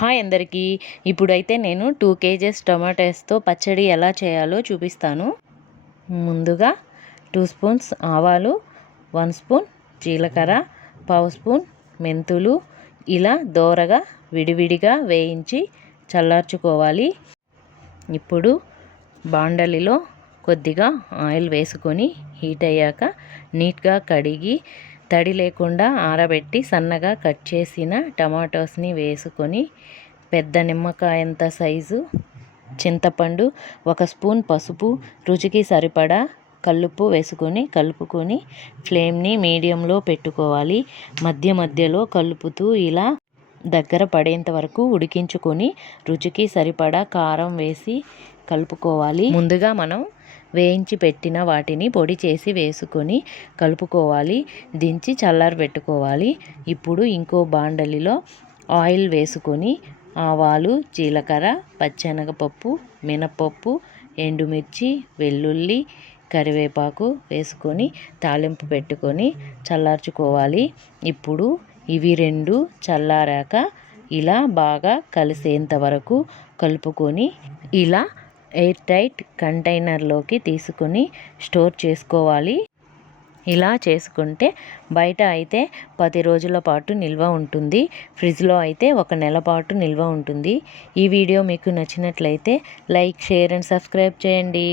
Hi అందరికీ. ఇప్పుడైతే నేను 2 కేజెస్ టొమాటోస్తో పచ్చడి ఎలా చేయాలో చూపిస్తాను. ముందుగా 2 స్పూన్స్ ఆవాలు, 1 స్పూన్ జీలకర్ర, పావు స్పూన్ మెంతులు ఇలా దోరగా విడివిడిగా వేయించి చల్లార్చుకోవాలి. ఇప్పుడు బాండలిలో కొద్దిగా ఆయిల్ వేసుకొని హీట్ అయ్యాక నీట్గా కడిగి తడి లేకుండా ఆరబెట్టి సన్నగా కట్ చేసిన టమాటోస్ని వేసుకొని పెద్ద నిమ్మకాయంత సైజు చింతపండు, 1 స్పూన్ పసుపు, రుచికి సరిపడా కల్లుప్పు వేసుకొని కలుపుకొని ఫ్లేమ్ని మీడియంలో పెట్టుకోవాలి. మధ్య మధ్యలో కలుపుతూ ఇలా దగ్గర పడేంత వరకు ఉడికించుకొని రుచికి సరిపడా కారం వేసి కలుపుకోవాలి. ముందుగా మనం వేయించి పెట్టిన వాటిని పొడి చేసి వేసుకొని కలుపుకోవాలి. దించి చల్లారబెట్టుకోవాలి. ఇప్పుడు ఇంకో బాండలిలో ఆయిల్ వేసుకొని ఆవాలు, జీలకర్ర, పచ్చెనగపప్పు, మినపప్పు, ఎండుమిర్చి, వెల్లుల్లి, కరివేపాకు వేసుకొని తాలింపు పెట్టుకొని చల్లార్చుకోవాలి. ఇప్పుడు ఇవి రెండు చల్లారాక ఇలా బాగా కలిసేంత వరకు కలుపుకొని ఇలా ఎయిర్ టైట్ కంటైనర్లోకి తీసుకొని స్టోర్ చేసుకోవాలి. ఇలా చేసుకుంటే బయట అయితే 10 రోజుల పాటు నిల్వ ఉంటుంది. ఫ్రిడ్జ్లో అయితే 1 నెల పాటు నిల్వ ఉంటుంది. ఈ వీడియో మీకు నచ్చినట్లయితే లైక్, షేర్ అండ్ సబ్స్క్రైబ్ చేయండి.